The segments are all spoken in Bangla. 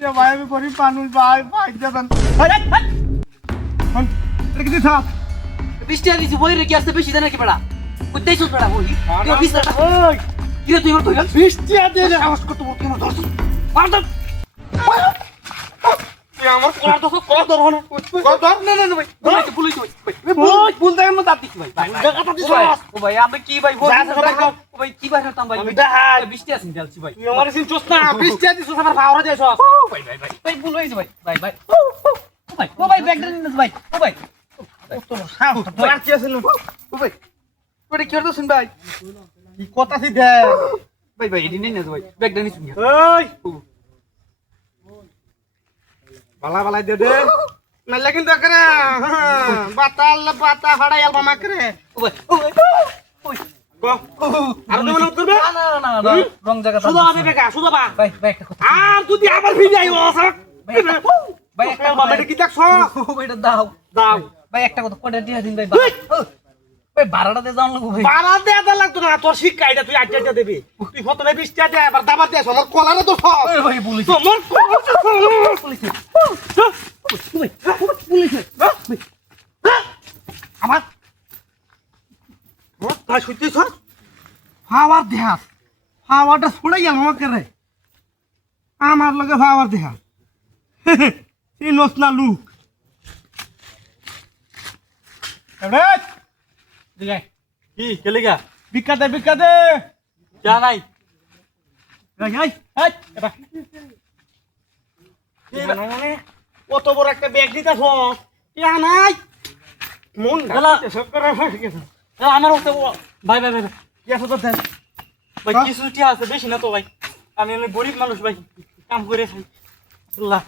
ভাই আমি গরিব মানুষ ভাই ভাই দেবেন কি দিছ বৃষ্টি দিছি বই রে কি আসতে বেশি দেন নাকি বেড়া কইতেই সুদ বেড়া বই তুই বিছটা ওই কি রে তুই আমার কইলা বৃষ্টি দিয়ে আওয়াজ করতে বলতে না ধর মার দর তুই আমার কলার তো কলার ধর না ধর না না ভাই পুলিশ ভাই ওই ভুল দেয় মত দাঁত দিছি ভাই জায়গাটা দিছ ও ভাই আমরা কি ভাই ও ভাই কি ভাই হতাম ভাই বৃষ্টি আসেন যাচ্ছি ভাই তুই আমার সিন চোস না বৃষ্টি দিছ আমার পাওয়ার যাইছ ভাই ভাই ভাই ভাই ভুল হইছে ভাই ভাই ভাই ও ভাই ব্যাগটা নিন ভাই ও ভাই তোর কি আছে ও ভাই ওরে কি করতেছেন ভাই কি কথা সি দে ভাই ভাই এদিন নিন ভাই ব্যাগটা নিন ওই বালা বালা দে দে নালে কিন্তু করে বাতা হড়াই আলবা মাকরে ও ভাই ওই গো আর তো মনে করবে না না না রং জায়গা সুদা দে বেকা সুদা বা ভাই ভাই একটা কথা আর তুই আবার ফিরে আইও ভাই একটা বাবা কি দেখছ ওইটা দাও দাও ভাই একটা কথা কোটা দিয়া দিন ভাই ভাই ভাড়াটা দিয়ে যাও লাগবো ভাই বাড়া দেয়া লাগতো না তোর শিক্ষা এটা তুই আইটা দেবি তুই প্রথমে 20 টাকা দে এবার দাবার দে আমার কলারে তো সব ভাই পুলিশ তোমার পুলিশ ভাই পুলিশ আমার তাই শুনতেছ ফাওয়ার দেহা ফাওয়ারটা ছড়াই গেল আমাকে রে আমার লগে ফাওয়ার দেহা এই নসনা লুক এরে দিগাই কি কেলিগা বিকা দে যা নাই এই এটা কত বড় একটা ব্যাগ দিতেছ টিয়া নাই মন গেলা। সব করে গেছে আমার হচ্ছে ভাই ভাই ভাই কি আছে তো দেন ভাই কিছু টি আছে বেশি না তো ভাই আমি এমনি গরিব মানুষ ভাই কাম করে খাই আল্লাহ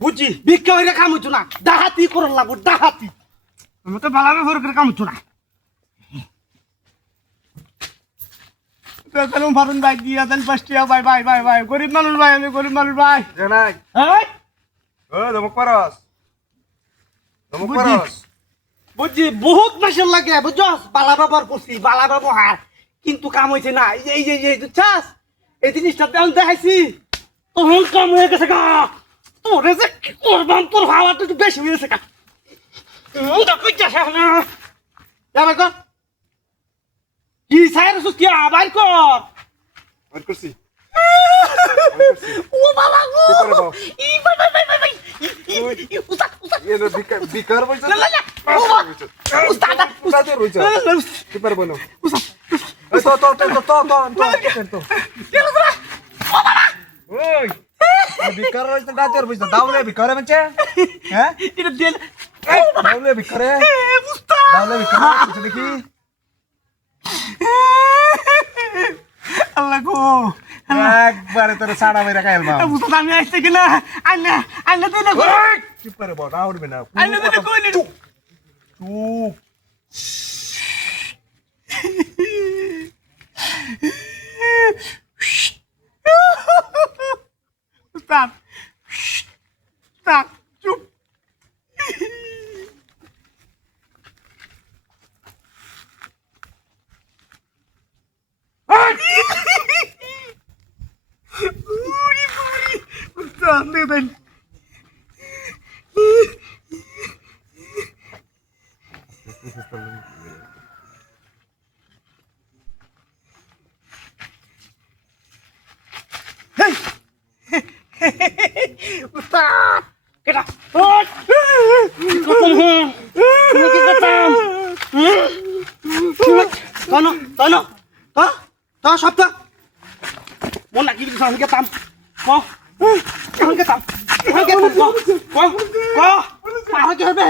বুঝছি ভিক্ষা হইলে কাম হইতো না ডাহাতি করে লাগবো ডাহাতি আমি তো বালা ব্যবহার করে কাম হইতো না ভারুন ভাই দিয়া দেন পাঁচটিয়া ভাই ভাই ভাই ভাই গরিব মানুষ ভাই আমি গরিব মানুষ ভাই জানাই হ্যাঁ ও দমক পারস দমক পারস বুঝছি বহুত মাসের লাগে বুঝছস বালা ব্যবহার করছি বালা ব্যবহার কিন্তু কাম হয়েছে না এই যে চাস এই জিনিসটা তেমন দেখাইছি তখন কাম হয়ে গেছে গা তোর যে করবান তোর ভাড়াটা একটু বেশি হয়েছে গা কি সাইর কি আবার কর আর করছি ও বাবা গো কি করে বাবা? ই ভাই ভাই ভাই ভাই ই উস্তাদ এ নো বিকার বইছ না না উস্তাদ উস্তাদ রইছ কি পারব না উস্তাদ এ তো ওই বিকার রইছ দাতের বইছ দাওলে বিকারে মচে হ্যাঁ এটা দেন দাওলে বিকারে উস্তাদ দাওলে বিকারে কিছু দেখি আল্লাহ গো একবারে তোর সাড়া মেরা খাইল মা উস্তাদ আমি আসতে কিনা আন্না দিন না কি পারব না উঠবে না আন্না দিন কই নি চুপ উস্তাদ উস্তাদ চুপ উস্তাদ দেন উস্তাদ কেটা সপ্তাহ মন নাকি সঙ্গে তাম সঙ্গে তাম সঙ্গে তাম ক ক ক ক হবে